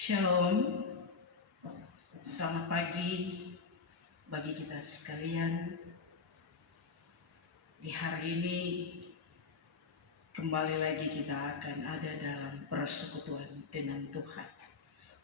Shalom, selamat pagi bagi kita sekalian. Di hari ini kembali lagi kita akan ada dalam persekutuan dengan Tuhan,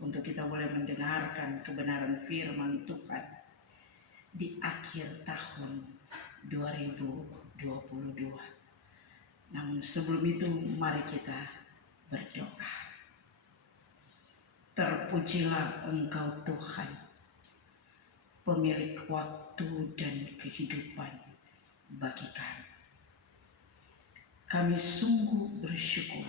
untuk kita boleh mendengarkan kebenaran firman Tuhan di akhir tahun 2022. Namun sebelum itu mari kita berdoa. Terpujilah Engkau Tuhan, pemilik waktu dan kehidupan bagi kami. Kami sungguh bersyukur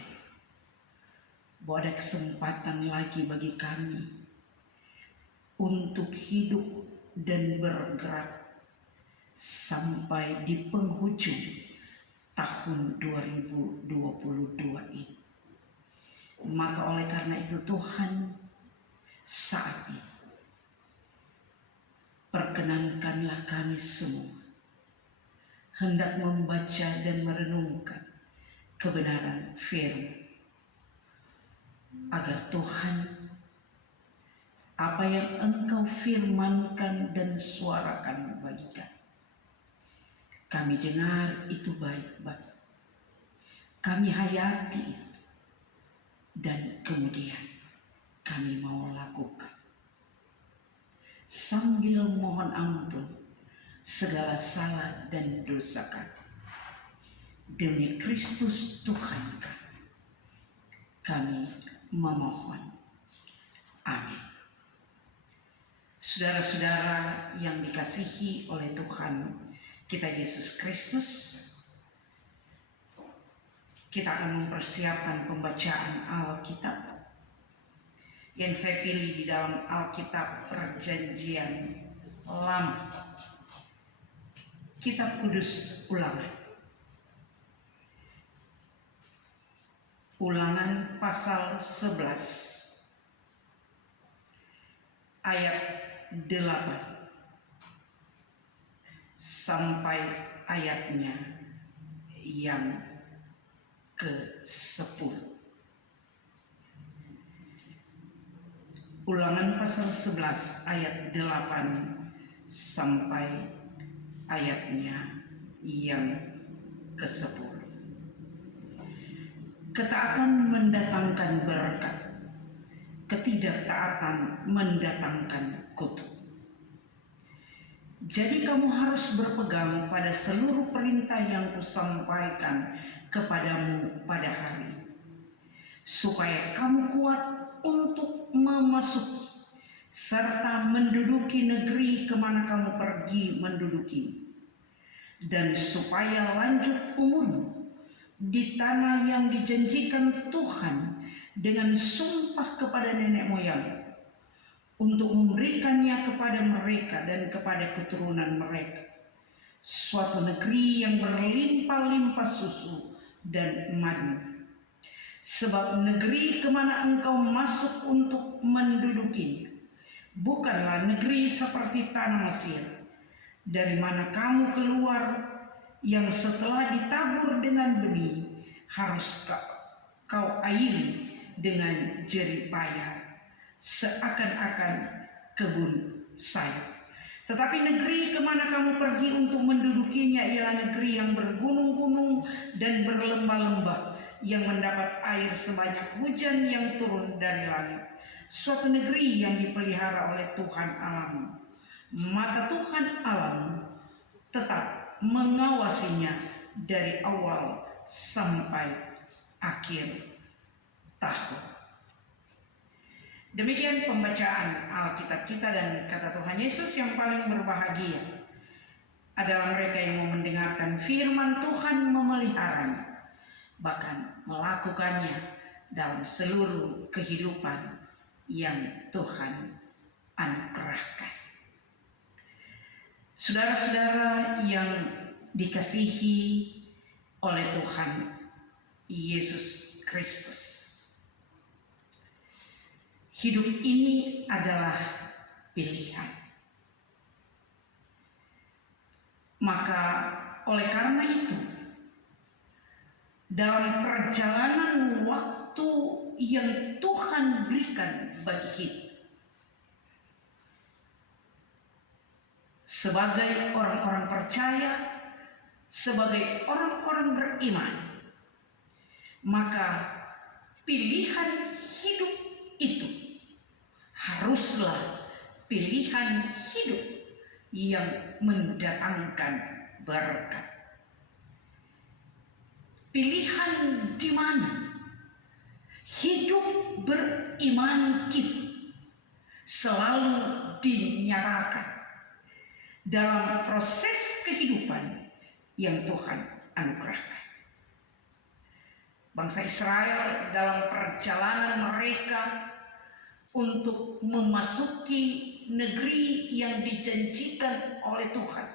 bahwa ada kesempatan lagi bagi kami untuk hidup dan bergerak sampai di penghujung tahun 2022 ini. Maka oleh karena itu Tuhan, saat ini perkenankanlah kami semua hendak membaca dan merenungkan kebenaran firman, agar Tuhan, apa yang Engkau firmankan dan suarakan bagi kami dengar itu baik-baik, kami hayati itu, dan kemudian kami mau lakukan, sambil mohon ampun segala salah dan dosa kami. Demi Kristus Tuhan kami memohon. Amin. Saudara-saudara yang dikasihi oleh Tuhan kita Yesus Kristus, kita akan mempersiapkan pembacaan Alkitab yang saya pilih di dalam Alkitab Perjanjian Lama, Kitab Kudus Ulangan pasal 11 ayat 8 sampai ayatnya yang ke-10. Ulangan pasal 11 ayat 8 sampai ayatnya yang ke-10. Ketaatan mendatangkan berkat, ketidaktaatan mendatangkan kutuk. Jadi kamu harus berpegang pada seluruh perintah yang kusampaikan kepadamu pada hari ini, supaya kamu kuat untuk memasuki serta menduduki negeri kemana kamu pergi menduduki, dan supaya lanjut umurmu di tanah yang dijanjikan Tuhan dengan sumpah kepada nenek moyang, untuk memberikannya kepada mereka dan kepada keturunan mereka, suatu negeri yang berlimpah-limpah susu dan madu. Sebab negeri kemana engkau masuk untuk mendudukinya bukanlah negeri seperti tanah Mesir, dari mana kamu keluar, yang setelah ditabur dengan benih harus kau airi dengan jerih payah, seakan-akan kebun sayur. Tetapi negeri kemana kamu pergi untuk mendudukinya ialah negeri yang bergunung-gunung dan berlembah-lembah, yang mendapat air sebanyak hujan yang turun dari langit. Suatu negeri yang dipelihara oleh Tuhan Allahmu. Mata Tuhan Allahmu tetap mengawasinya dari awal sampai akhir tahun. Demikian pembacaan Alkitab kita, dan kata Tuhan Yesus, yang paling berbahagia adalah mereka yang mau mendengarkan firman Tuhan, memeliharanya, bahkan melakukannya dalam seluruh kehidupan yang Tuhan anugerahkan. Saudara-saudara yang dikasihi oleh Tuhan Yesus Kristus, hidup ini adalah pilihan. Maka oleh karena itu, dalam perjalanan waktu yang Tuhan berikan bagi kita sebagai orang-orang percaya, sebagai orang-orang beriman. Maka pilihan hidup itu haruslah pilihan hidup yang mendatangkan berkat. Pilihan di mana hidup beriman kita selalu dinyatakan dalam proses kehidupan yang Tuhan anugerahkan. Bangsa Israel dalam perjalanan mereka untuk memasuki negeri yang dijanjikan oleh Tuhan,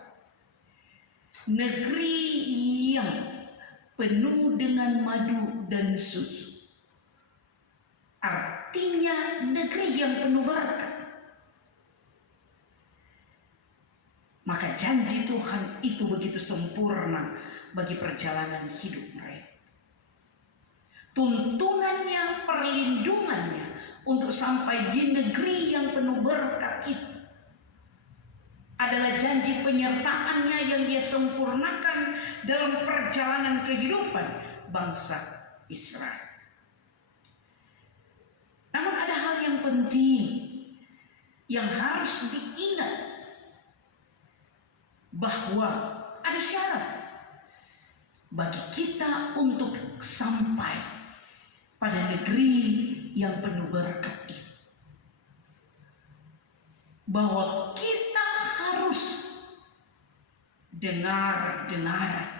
negeri yang penuh dengan madu dan susu, artinya negeri yang penuh berkat. Maka janji Tuhan itu begitu sempurna bagi perjalanan hidup mereka. Tuntunannya, perlindungannya untuk sampai di negeri yang penuh berkat itu adalah janji penyertaannya yang dia sempurnakan dalam perjalanan kehidupan bangsa Israel. Namun ada hal yang penting yang harus diingat, bahwa ada syarat bagi kita untuk sampai pada negeri yang penuh berkat ini. Bahwa kita harus dengar-dengaran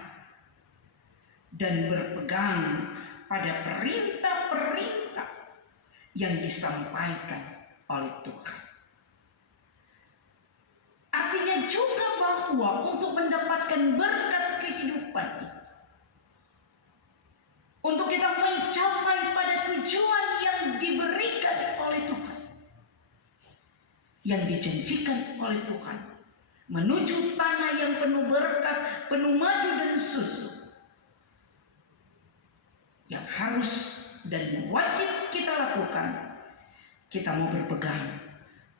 dan berpegang pada perintah-perintah yang disampaikan oleh Tuhan. Artinya juga bahwa untuk mendapatkan berkat kehidupan ini, untuk kita mencapai pada tujuan yang diberikan oleh Tuhan, yang dijanjikan oleh Tuhan, menuju tanah yang penuh berkat, penuh madu dan susu, yang harus dan wajib kita lakukan, kita mau berpegang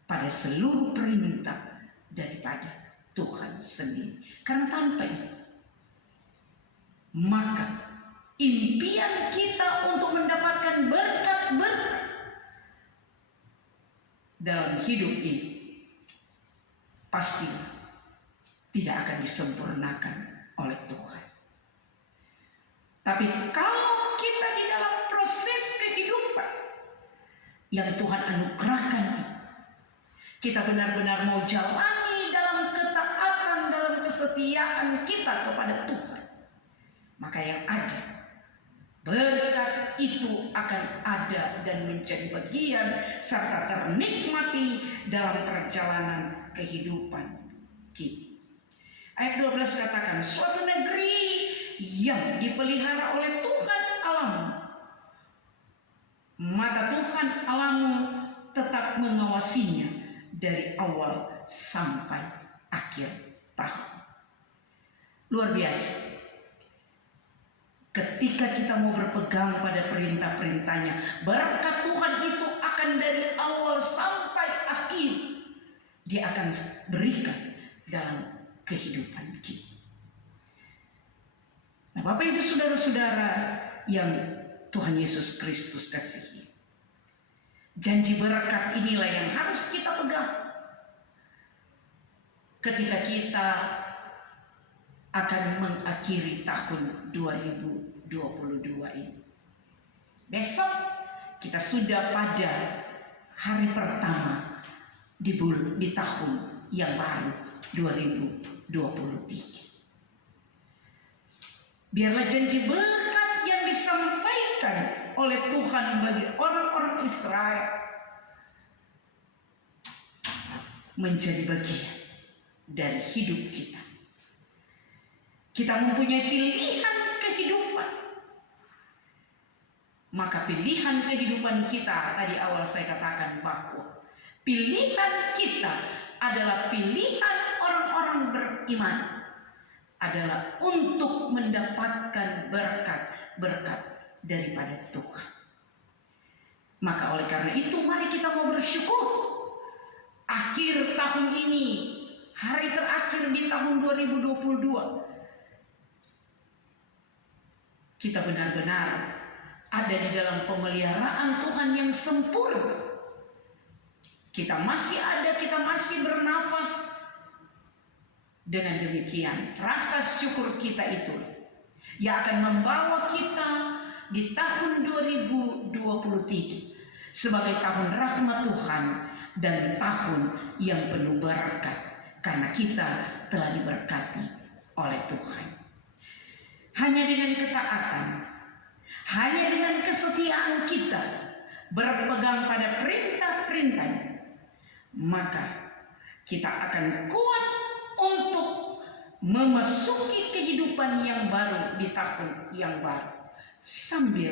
pada seluruh perintah daripada Tuhan sendiri. Karena tanpa itu, maka impian kita untuk mendapatkan berkat-berkat dalam hidup ini pasti tidak akan disempurnakan oleh Tuhan. Tapi kalau kita di dalam proses kehidupan yang Tuhan anugerahkan ini, kita benar-benar mau jalani dalam ketaatan, dalam kesetiaan kita kepada Tuhan, maka yang ada, berkat itu akan ada dan menjadi bagian serta ternikmati dalam perjalanan kehidupan kita. Ayat 12 katakan, suatu negeri yang dipelihara oleh Tuhan Allahmu, mata Tuhan Allahmu tetap mengawasinya dari awal sampai akhir tahun. Luar biasa. Ketika kita mau berpegang pada perintah-perintahnya, berkat Tuhan itu akan dari awal sampai akhir Dia akan berikan dalam kehidupan kita. Nah, Bapak Ibu saudara-saudara yang Tuhan Yesus Kristus kasihi, janji berkat inilah yang harus kita pegang ketika kita akan mengakhiri tahun 2022 ini. Besok kita sudah pada hari pertama di tahun yang baru 2023. Biarlah janji berkat yang disampaikan oleh Tuhan bagi orang-orang Israel menjadi bagian dari hidup kita. Kita mempunyai pilihan kehidupan. Maka pilihan kehidupan kita, tadi awal saya katakan bahwa pilihan kita adalah pilihan orang-orang beriman, adalah untuk mendapatkan berkat-berkat daripada Tuhan. Maka oleh karena itu mari kita mau bersyukur. Akhir tahun ini, hari terakhir di tahun 2022, kita benar-benar ada di dalam pemeliharaan Tuhan yang sempurna. Kita masih ada, kita masih bernafas. Dengan demikian, rasa syukur kita itu yang akan membawa kita di tahun 2023 sebagai tahun rahmat Tuhan dan tahun yang penuh berkat, karena kita telah diberkati oleh Tuhan. Hanya dengan ketaatan, hanya dengan kesetiaan kita berpegang pada perintah-perintahnya, maka kita akan kuat untuk memasuki kehidupan yang baru di tahun yang baru, sambil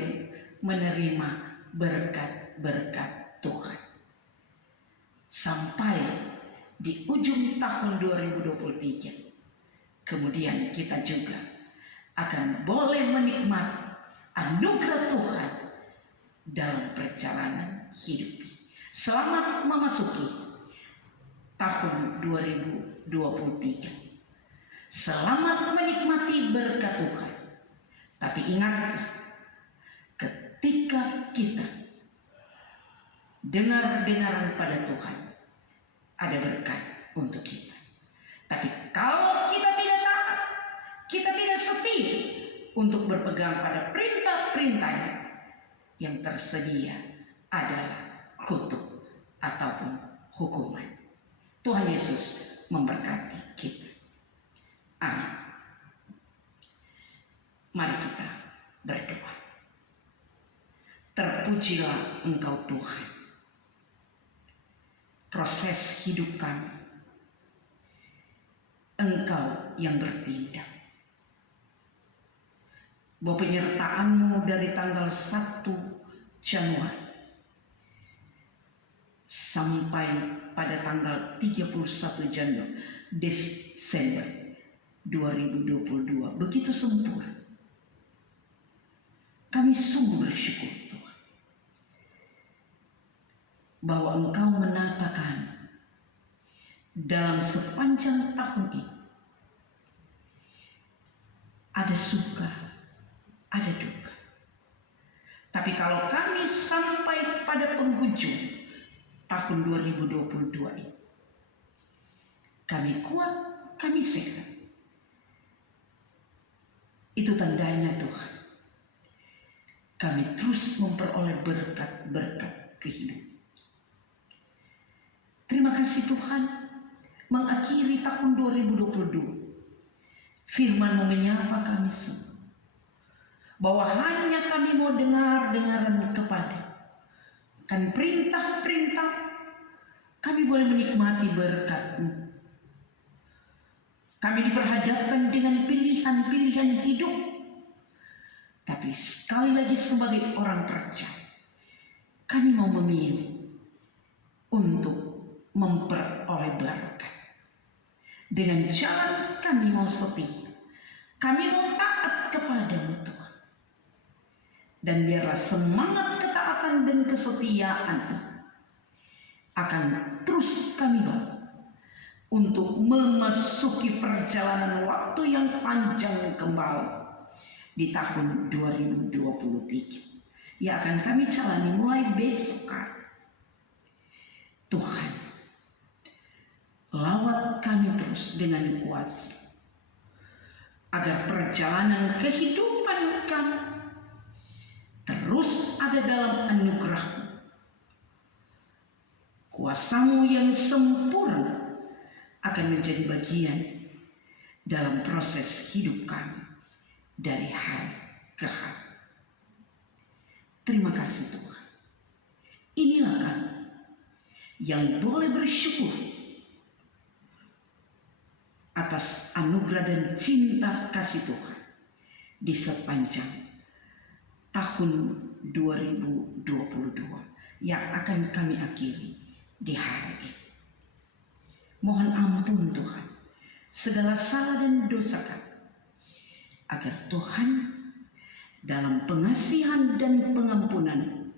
menerima berkat-berkat Tuhan. Sampai di ujung tahun 2023, kemudian kita juga akan boleh menikmati anugerah Tuhan dalam perjalanan hidup. Selamat memasuki tahun 2023. Selamat menikmati berkat Tuhan. Tapi ingat, ketika kita dengar-dengaran pada Tuhan, ada berkat untuk kita. Tapi kalau kita tidak taat, kita tidak setia untuk berpegang pada perintah-perintahnya, yang tersedia adalah kutuk ataupun hukuman. Tuhan Yesus memberkati kita. Amin. Mari kita berdoa. Terpujilah Engkau Tuhan. Proses hidup kami, Engkau yang bertindak. Bahwa penyertaan-Mu dari tanggal 1 Januari sampai pada tanggal 31 Januari Desember 2022 begitu sempurna. Kami sungguh bersyukur Tuhan, bahwa Engkau menatakan dalam sepanjang tahun ini ada suka, ada duka. Tapi kalau kami sampai pada penghujung tahun 2022 ini, kami kuat, kami sehat. Itu tandanya Tuhan, kami terus memperoleh berkat-berkat kehidupan. Terima kasih Tuhan, mengakhiri tahun 2022, Firman-Mu menyapa kami semua, bahwa hanya kami mau dengar-dengaran kepada kan perintah-perintah, kami boleh menikmati berkat-Mu. Kami diperhadapkan dengan pilihan-pilihan hidup, tapi sekali lagi sebagai orang percaya, kami mau memilih untuk memperoleh berkat. Dengan jalan kami mau setia, kami mau taat kepada-Mu Tuhan. Dan biarlah semangat ketaatan dan kesetiaan akan terus kami bawa untuk memasuki perjalanan waktu yang panjang kembali di tahun 2023 yang akan kami jalani mulai besok hari. Tuhan, lawat kami terus dengan kuasa, agar perjalanan kehidupan kami terus ada dalam anugerah-Mu. Kuasa-Mu yang sempurna akan menjadi bagian dalam proses hidup kami dari hari ke hari. Terima kasih Tuhan. Inilah kami yang boleh bersyukur atas anugerah dan cinta kasih Tuhan di sepanjang tahun 2022 yang akan kami akhiri di hari ini. Mohon ampun Tuhan segala salah dan dosa kami, agar Tuhan dalam pengasihan dan pengampunan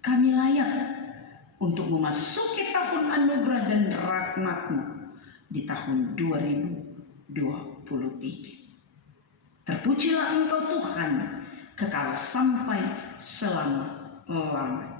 kami layak untuk memasuki tahun anugerah dan rahmat-Mu di tahun 2023. Terpujilah Engkau Tuhan, kekal sampai selama-lamanya.